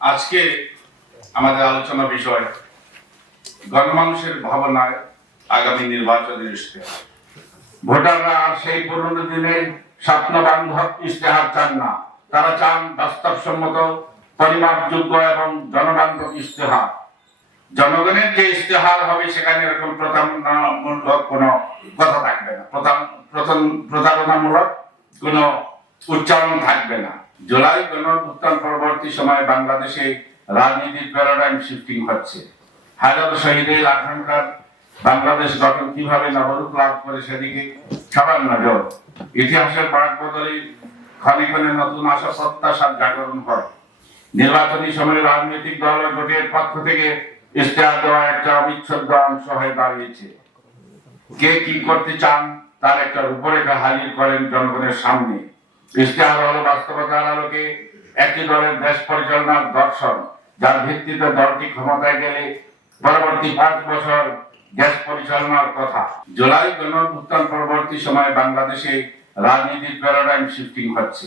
আজকে আমাদের আলোচনা বিষয় গণমানুষের ভাবনায় আগামী নির্বাচনের ইশতেহার। ভোটাররা আর সেই পুরনো দিনের স্বপ্ন বান্ধব ইশতেহার চান না, তারা চান বাস্তবসম্মত, পরিমাপযোগ্য এবং জনবান্ধব ইশতেহার। জনগণের যে ইশতেহার হবে সেখানে এরকম প্রতারণামূলক কোনো কথা থাকবে না, প্রতারণামূলক কোনো উচ্চারণ থাকবে না। জুলাই গণঅভ্যুত্থান পরবর্তী সময়ে বাংলাদেশে রাজনীতির প্যারাডাইম শিফটিং হচ্ছে। হাজারো শহীদের আকাঙ্ক্ষার বাংলাদেশ গঠন কিভাবে নবরূপ লাভ করে সেদিকে সবার নজর। ইতিহাসের বাঁক বদলে ক্ষণে ক্ষণে নতুন আশা প্রত্যাশার জাগরণ হয়। নির্বাচনী সময়ে রাজনৈতিক দল ও জোটের পক্ষ থেকে ইশতেহার দেওয়া একটা অবিচ্ছেদ্য অংশ হয়ে দাঁড়িয়েছে। কে কি করতে চান তার একটা রূপরেখা হাজির করেন জনগণের সামনে। ইশতেহার হলো বাস্তবতার আলোকে একটি দলের দেশ পরিচালনার দর্শন, যার ভিত্তিতে দলটি ক্ষমতায় গেলে পরবর্তী 5 বছর দেশ পরিচালনার কথা। জুলাই গণঅভ্যুত্থান পরবর্তী সময়ে বাংলাদেশে রাজনীতির প্যারাডাইম শিফটিং হচ্ছে।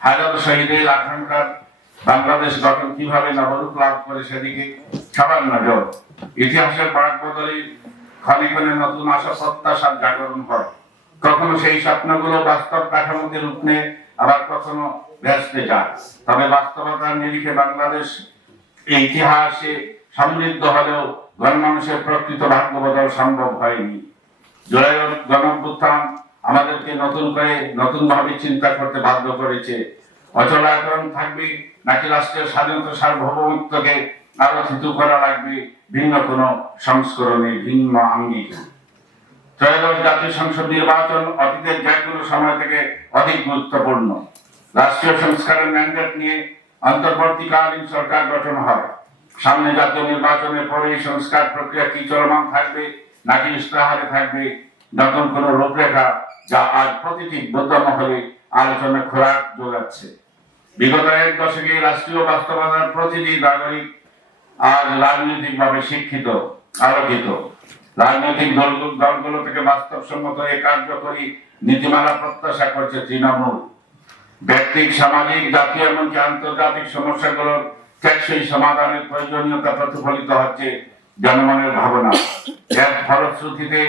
হাজারো শহীদের আকাঙ্ক্ষার বাংলাদেশ গঠন কিভাবে নবরূপ লাভ করে সেদিকে সবার নজর। ইতিহাসের বাঁক বদলে ক্ষণে ক্ষণে নতুন আশা প্রত্যাশার জাগরণ হয়। কখনো সেই স্বপ্নগুলো বাস্তব কাঠামোতে রূপ নেয়, আবার কখনো ভেস্তে যায়। তবে বাস্তবতার নিরিখে বাংলাদেশ ইতিহাসে সমৃদ্ধ হলেও গণমানুষের প্রকৃত ভাগ্য বদল সম্ভব হয়নি। জুলাই গণঅভ্যুত্থান আমাদেরকে নতুন ভাবে চিন্তা করতে বাধ্য করেছে। অচলায়তন থাকবে নাকি রাষ্ট্রের স্বাধীনতা সার্বভৌমত্বকে আরো থিতু করা লাগবে ভিন্ন কোন সংস্করণে, ভিন্ন আঙ্গিকে। ত্রয়োদশ জাতীয় সংসদ নির্বাচন অতীতের যেগুলো সময় থেকে অধিক গুরুত্বপূর্ণ। রাষ্ট্রীয় সংস্কারের ম্যান্ডেট নিয়ে অন্তর্বর্তীকালীন সরকার গঠন হয়। সামনে জাতীয় নির্বাচনের পরে এই সংস্কার প্রক্রিয়া কি চলমান থাকবে নাকি ইশতেহারে থাকবে নতুন কোন রূপরেখা, যা আজ প্রতিটি বৌদ্ধমহলে আলোচনা খোরাক যোগাচ্ছে। বিগত 1 দশকে রাষ্ট্রীয় বাস্তবতার প্রতিটি নাগরিক আজ রাজনৈতিকভাবে শিক্ষিত, আলোকিত। রাজনৈতিক দলগুলো থেকে বাস্তবসম্মত এ কার্যকরী নীতিমালা প্রত্যাশা করছে তৃণমূল। ব্যক্তিক, সামাজিক, জাতীয় এমনকি আন্তর্জাতিক সমস্যাগুলোর টেকসই সমাধানের প্রয়োজনীয়তা প্রতিফলিত হচ্ছে জনগণের ভাবনা। এর ফলশ্রুতিতে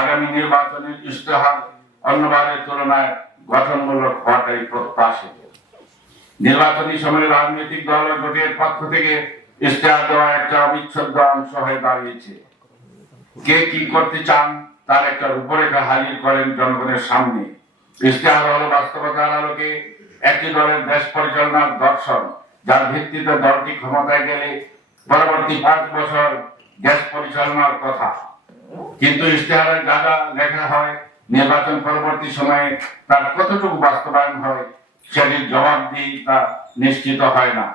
আগামী নির্বাচনের ইশতেহার অন্যবারের তুলনায় গঠনমূলক হওয়াটাই প্রত্যাশিত। নির্বাচনী সময়ে রাজনৈতিক দল ও জোটের পক্ষ থেকে ইশতেহার দেওয়া একটা অবিচ্ছেদ্য অংশ হয়ে দাঁড়িয়েছে। কে কি করতে চান তার একটা রূপরেখা হাজির করেন জনগণের সামনে। ইশতেহার হলো বাস্তবতার আলোকে একটি দলের দেশ পরিচালনার দর্শন, যার ভিত্তিতে দলটি ক্ষমতায় গেলে পরবর্তী 5 বছর দেশ পরিচালনার কথা। কিন্তু ইশতেহারের যা যা লেখা হয় নির্বাচন পরবর্তী সময়ে তার কতটুকু বাস্তবায়ন হয় সেটির জবাবদিহিতা নিশ্চিত হয় না।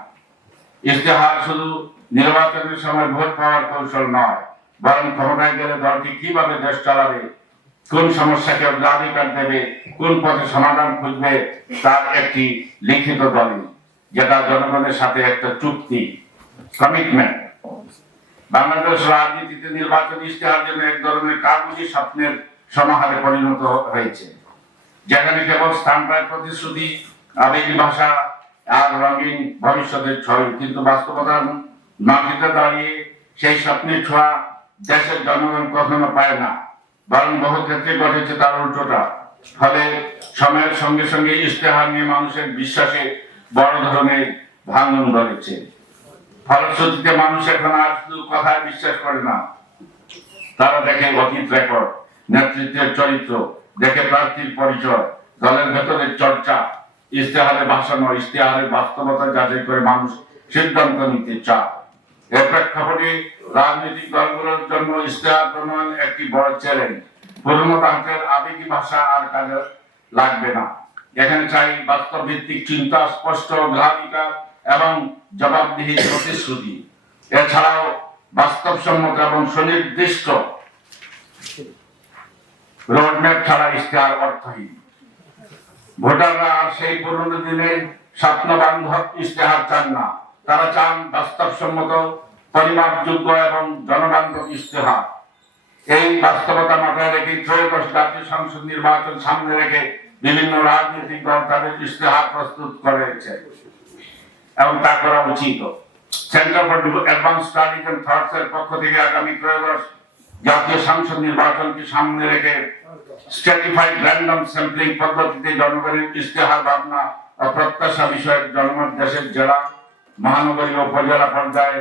ইশতেহার শুধু নির্বাচনের সময় ভোট পাওয়ার কৌশল নয়, বরং ক্ষমতায় গেলে দলটি কিভাবে দেশ চালাবে, কোন সমস্যাকে অগ্রাধিকার দেবে, কোন পথে সমাধান খুঁজবে তার একটি লিখিত দলিল, যেটা জনগণের সাথে একটা চুক্তি, কমিটমেন্ট। বাংলাদেশ রাজনীতিতে নির্বাচন ইশতেহার যেন এক ধরনের কাগজি স্বপ্নের সমাহারে পরিণত হয়েছে, যেখানে কেবল স্থান পায় প্রতিশ্রুতি, আবেগী ভাষা আর রঙিন ভবিষ্যতের ছবি। কিন্তু বাস্তবতার মাটিতে দাঁড়িয়ে সেই স্বপ্নের ছোঁয়া দেশের জনগণ কখনো পায় না, বরং বহু ক্ষেত্রে ঘটেছে তার উল্টোটা। ফলে সময়ের সঙ্গে সঙ্গে ইশতেহার নিয়ে মানুষের বিশ্বাসে বড় ধরনের ভাঙন ধরেছে। ফলশ্রুতিতে মানুষ এখন আর শুধু কথায় বিশ্বাস করে না, তারা দেখে অতীত রেকর্ড, নেতৃত্বের চরিত্র, দেখে প্রার্থীর পরিচয়, দলের ভেতরের চর্চা। ইশতেহারের ভাষা নয়, ইশতেহারের বাস্তবতা যাচাই করে মানুষ সিদ্ধান্ত নিতে চায়। এর প্রেক্ষাপটে রাজনৈতিক দলগুলোর জন্য ইশতেহার প্রণয়ন একটি বড় চ্যালেঞ্জ। পুরনো ধাঁচের আবেগী ভাষা আর কাজে লাগবে না। এখানে চাই বাস্তব ভিত্তিক চিন্তা, স্পষ্ট অগ্রাধিকার এবং জবাবদিহি প্রতিশ্রুতি। এছাড়াও বাস্তবসম্মত এবং সুনির্দিষ্ট রোডম্যাপ ছাড়া ইশতেহার অর্থহীন। ভোটাররা আর সেই পুরনো দিনের স্বপ্ন বান্ধব ইশতেহার চান না, তারা চান বাস্তবসম্মত, পরিমাপযোগ্য এবং জনবান্ধব ইশতেহার। এই বাস্তবতা মাথায় রেখে ত্রয়োদশ জাতীয় সংসদ নির্বাচন সামনে রেখে বিভিন্ন রাজনৈতিক দল তাদের ইশতেহার প্রস্তুত করেছে এবং তা করা উচিত। Centre for Advance Studies and Thoughts এর পক্ষ থেকে আগামী ত্রয়োদশ জাতীয় সংসদ নির্বাচনকে সামনে রেখে স্ট্র্যাটিফাইড র্যান্ডম স্যাম্পলিং পদ্ধতিতে জনগণের ইশতেহার ভাবনা ও প্রত্যাশা বিষয়ক জনমত দেশের জেলা মহানগরী ও উপজেলা পর্যায়ে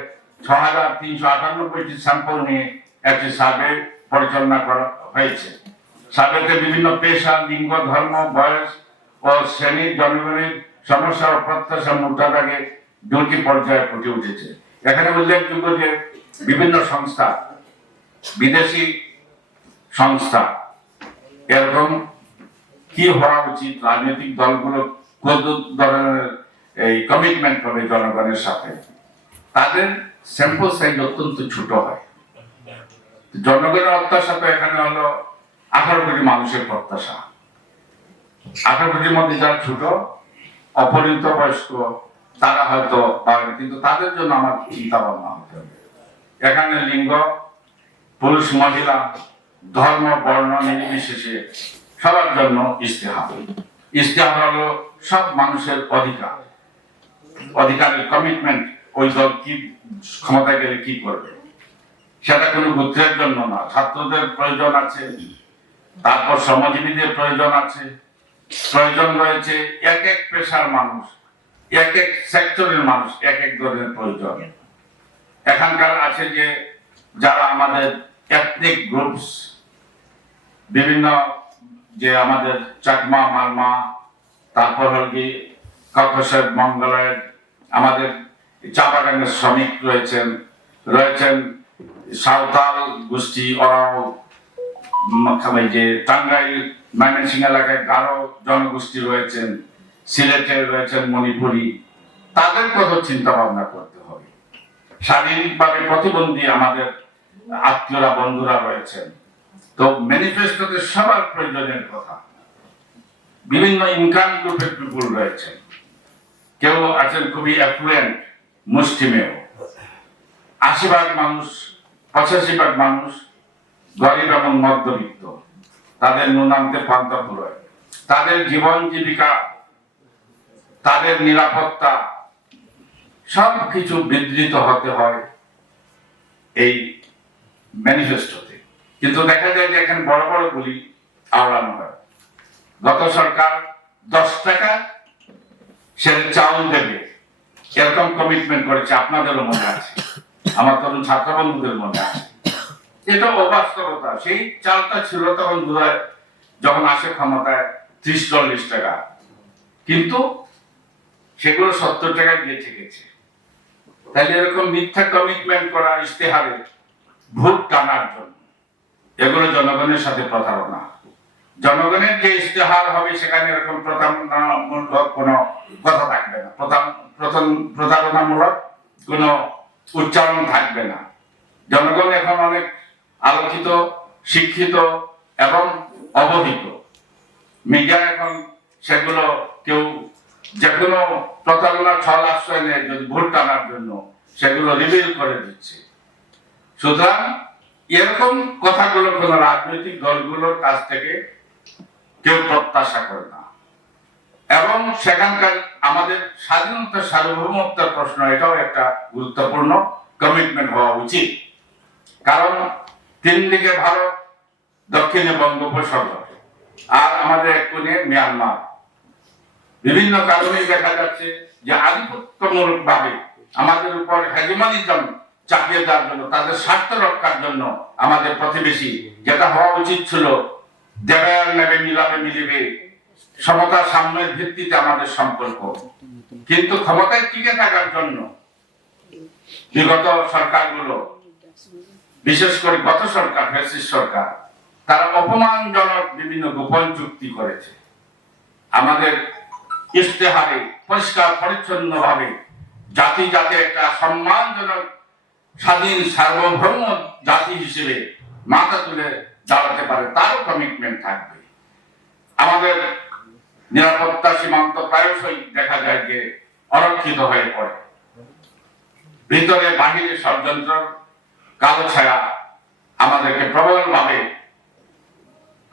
৬,৩৯৮টি স্যাম্পল নিয়ে একটি সার্ভে পরিচালনা করা হয়েছে। সার্ভেতে বিভিন্ন পেশা, লিঙ্গ, ধর্ম, বয়স ও শ্রেণীর জনগণের সমস্যা ও প্রত্যাশা মোটাদাগে 2টি পর্যায়ে ফুটে উঠেছে। এখানে উল্লেখযোগ্য যে বিভিন্ন সংস্থা, বিদেশি সংস্থা এরকম কি হওয়া উচিত, রাজনৈতিক দলগুলো কত ধরনের এই কমিটমেন্ট করে জনগণের সাথে, তাদের স্যাম্পল সাইজ অত্যন্ত ছোট হয়। জনগণের প্রত্যাশা তো এখানে হলো 18 কোটি মানুষের প্রত্যাশা। 18 কোটির মধ্যে যারা ছোট অপরিণত বয়স্ক তারা হয়তো পাবে, কিন্তু তাদের জন্য আমার চিন্তা ভাবনা হতে হবে। এখানে লিঙ্গ, পুরুষ মহিলা, ধর্ম, বর্ণ নির্বিশেষে সবার জন্য ইশতেহার। ইশতেহার হলো সব মানুষের অধিকার, অধিকারের কমিটমেন্ট। ওই দল কি ক্ষমতায় গেলে কি করবে, সেটা কোনো গোত্রের জন্য না। ছাত্রদের প্রয়োজন আছে, তারপর শ্রমজীবীদের প্রয়োজন আছে, প্রয়োজন রয়েছে এক এক পেশার মানুষ, এক এক সেক্টরের মানুষ, এক এক ধরনের প্রয়োজন। এখানকার আছে যে যারা আমাদের এথনিক গ্রুপস, বিভিন্ন যে আমাদের চাকমা, মারমা, তারপর হল কি ককসের, মঙ্গলের, আমাদের চা বাগানের শ্রমিক রয়েছেন, সাঁওতাল গোষ্ঠী, ওরাও যে টাঙ্গাইল ময়মনসিংহ এলাকায় গারো জনগোষ্ঠী রয়েছেন, সিলেটে রয়েছেন মণিপুরী, তাদের কথা চিন্তা ভাবনা করতে হবে। শারীরিকভাবে প্রতিবন্ধী আমাদের আত্মীয়রা, বন্ধুরা রয়েছেন। তো ম্যানিফেস্টোতে সবার প্রয়োজনের কথা। বিভিন্ন ইনকাম গ্রুপের পিপুল রয়েছেন, কেউ আছেন খুবই অ্যাফ্লুয়েন্ট মুষ্টিমেয়। ৮০% মানুষ, ৮৫% মানুষ গরিব এবং মধ্যবিত্ত। তাদের নুনান্তে পান্তা ফুরোয়, তাদের জীবন জীবিকা, তাদের নিরাপত্তা সবকিছু বিধৃত হতে হয় এই ম্যানিফেস্টোতে। কিন্তু দেখা যায় যে এখানে বড় বড় গুলি আওড়ানো হয়। গত সরকার 10 টাকা সে চাউল দেবে এরকম কমিটমেন্ট করেছে, আপনাদেরও মনে আছে, আমার তরুণ ছাত্র বন্ধুদের মনে আছে। এটা অবাস্তবতা। সেই চালটা ছিল তখন যখন আসে ক্ষমতায় 30-40 টাকা, কিন্তু সেগুলো 70 টাকায় গিয়ে ঠেকেছে। তাহলে এরকম মিথ্যা কমিটমেন্ট করা ইশতেহারে ভোট টানার জন্য, এগুলো জনগণের সাথে প্রতারণা। জনগণের যে ইশতেহার হবে সেখানে এরকম প্রতারণামূলক কোনো কথা থাকবে না, প্রতারণামূলক কোনো উচ্চারণ থাকবে না। জনগণ এখন অনেক আলোচিত, শিক্ষিত এবং অবহিত। মিডিয়া এখন সেগুলো কেউ যে কোনো প্রতারণার ছল আশ্রয় নেয় যদি ভোট টানার জন্য, সেগুলো রিভিল করে দিচ্ছে। সুতরাং এরকম কথাগুলো কোন রাজনৈতিক দলগুলোর কাছ থেকে কেউ প্রত্যাশা করে না। এবং সেখানকার আমাদের স্বাধীনতা, সার্বভৌমত্বের প্রশ্ন, এটাও একটা গুরুত্বপূর্ণ কমিটমেন্ট হওয়া উচিত। কারণ 3 দিকে ভারত, দক্ষিণে বঙ্গোপসাগর, আর আমাদের এক কোণে মিয়ানমার। বিভিন্ন কারণে দেখা যাচ্ছে যে আধিপত্যমূলক ভাবে আমাদের উপর হেজিমনিজম চাপিয়ে দেওয়ার জন্য, তাদের স্বার্থ রক্ষার জন্য আমাদের প্রতিবেশী, যেটা হওয়া উচিত ছিল দেবায়ার নেবে মিলাবে মিলিবে, সমতা সাম্যের ভিত্তিতে আমাদের সম্পর্ক, কিন্তু ক্ষমতায় টিকে থাকার জন্য বিগত সরকারগুলো, বিশেষ করে গত সরকার, ফ্যাসিস্ট সরকার, তারা অপমানজনক বিভিন্ন গোপন চুক্তি করেছে। আমাদের ইশতেহারে পরিষ্কার পরিচ্ছন্ন ভাবে জাতি যাতে একটা সম্মানজনক স্বাধীন সার্বভৌম জাতি হিসেবে মাথা তুলে দাঁড়াতে পারে, তারও কমিটমেন্ট থাকবে। আমাদের নিরাপত্তা সীমান্ত প্রায়শই দেখা যায় যে অরক্ষিত হয়ে পড়ে। ভিতরে বাহিরে ষড়যন্ত্র কালো ছায়া আমাদেরকে প্রবলভাবে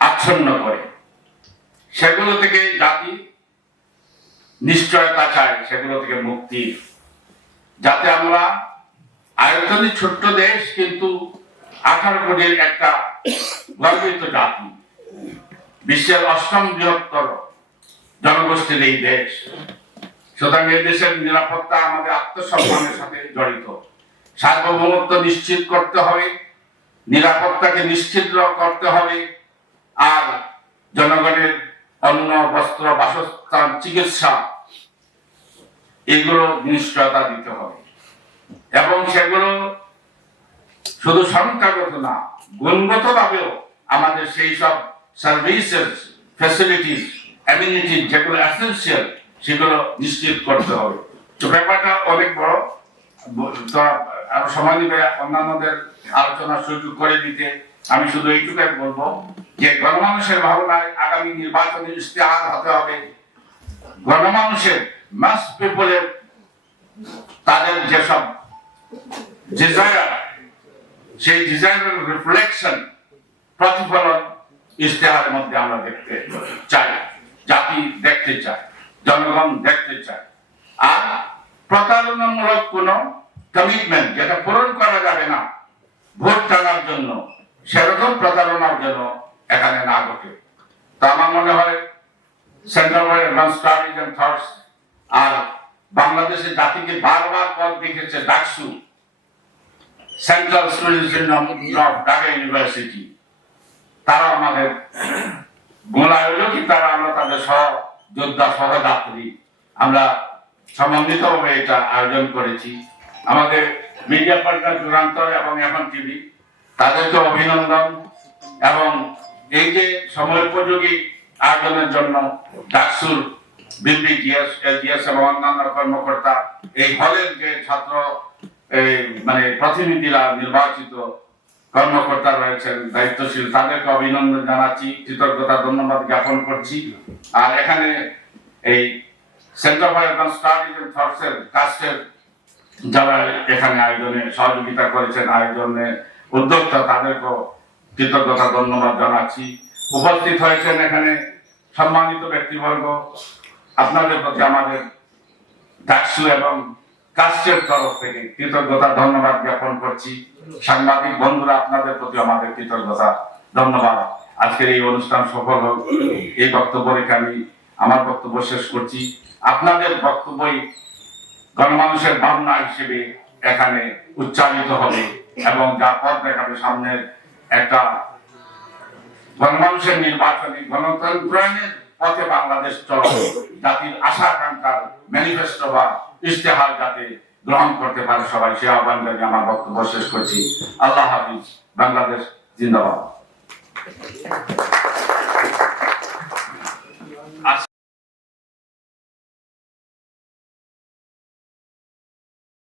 আচ্ছন্ন করে। সেগুলো থেকে জাতি নিশ্চয়তা চায়, সেগুলো থেকে মুক্তির যাতে আমরা আয়তনে ছোট্ট দেশ কিন্তু 18 কোটির একটা গর্বিত জাতি, বিশ্বের 8ম বৃহত্তর জনগোষ্ঠীর এই দেশ। সুতরাং এই দেশের নিরাপত্তা আমাদের আত্মসম্মানের সাথে জড়িত। সার্বভৌমত্ব নিশ্চিত করতে হবে, নিরাপত্তাকে নিশ্চিত করতে হবে, আর জনগণের অন্ন, বস্ত্র, বাসস্থান, চিকিৎসা এগুলো নিশ্চয়তা দিতে হবে এবং সেগুলো শুধু সংখ্যাগত না, গুণগত ভাবেও আমাদের সেই সব সার্ভিসেস, ফ্যাসিলিটিস, অ্যামিনিটিস যেগুলো এসেনশিয়াল সেগুলো নিশ্চিত করতে হবে। তো ব্যাপারটা অনেক বড়, তো আরো সময় নিবে অন্যান্যদের আলোচনার সুযোগ করে দিতে। আমি শুধু এইটুকুই বলবো যে গণমানুষের ভাবনায় আগামী নির্বাচনে ইশতেহার হতে হবে। গণমানুষের মাস পিপলের তাদের যেসব ডিজায়ার, সেই ডিজায়ারের রিফ্লেকশন, প্রতিফলন ইশতেহারের মধ্যে আমরা দেখতে চাই, জাতি দেখতে চাই, জনগণ দেখতে চায়। আর প্রতারণামূলক কোন কমিটমেন্ট যেটা পূরণ করা যাবে না ভোট টানার জন্য, সেরকম প্রতারণার জন্য এখানে না ঘটে। তো আমার মনে হয় Centre for Advance Studies and Thoughts আর বাংলাদেশের জাতিকে বারবার পথ দেখেছে DUCSU, Central Students Union of Dhaka University, তারা আমাদের মূল আয়োজকই, তারা আমরা তাদের সহযোদ্ধা, সহযাত্রী। আমরা সমন্বিতভাবে এটা আয়োজন করেছি। আমাদের মিডিয়া পার্টনার যুগান্তর এবং এখন টিভি, তাদেরকে অভিনন্দন। এবং এই যে সময়োপযোগী আয়োজনের জন্য ডাকসুর বিপি জিএস এবং অন্যান্য কর্মকর্তা, এই হলের যে ছাত্র মানে প্রতিনিধিরা, নির্বাচিত কর্মকর্তা রয়েছেন, দায়িত্বশীল, তাদেরকে অভিনন্দন জানাচ্ছি, কৃতজ্ঞতা ধন্যবাদ জ্ঞাপন করছি। আর এখানে এই Centre for Advance Studies and Thoughts এর কাস্টের যারা এখানে আয়োজনে সহযোগিতা করেছেন, আয়োজনে উদ্যোক্তা, তাদেরকেও কৃতজ্ঞতা ধন্যবাদ জানাচ্ছি। উপস্থিত হয়েছেন এখানে সম্মানিত ব্যক্তিবর্গ, আপনাদের প্রতি আমাদের ডাকসু এবং কাস্টের তরফ থেকে কৃতজ্ঞতা ধন্যবাদ জ্ঞাপন করছি। সাংবাদিক বন্ধুরা, আপনাদের প্রতি আমাদের কৃতজ্ঞতা ধন্যবাদ। আজকের এই অনুষ্ঠান সফল হোক, এই বক্তব্য রেখে আমি আমার বক্তব্য শেষ করছি। আপনাদের বক্তব্যই গণমানুষের ভাবনা হিসেবে এখানে উচ্চারিত হবে এবং যা পথ দেখাবে সামনের একটা গণমানুষের নির্বাচনী গণতন্ত্রায়নের পথে বাংলাদেশ চলে, জাতির আশা আকাঙ্ক্ষার ম্যানিফেস্টো বা ইশতেহার যাতে গ্রহণ করতে পারে সবাই, সে আহ্বান জানিয়ে আমার বক্তব্য শেষ করছি। আল্লাহ হাফিজ। বাংলাদেশ জিন্দাবাদ।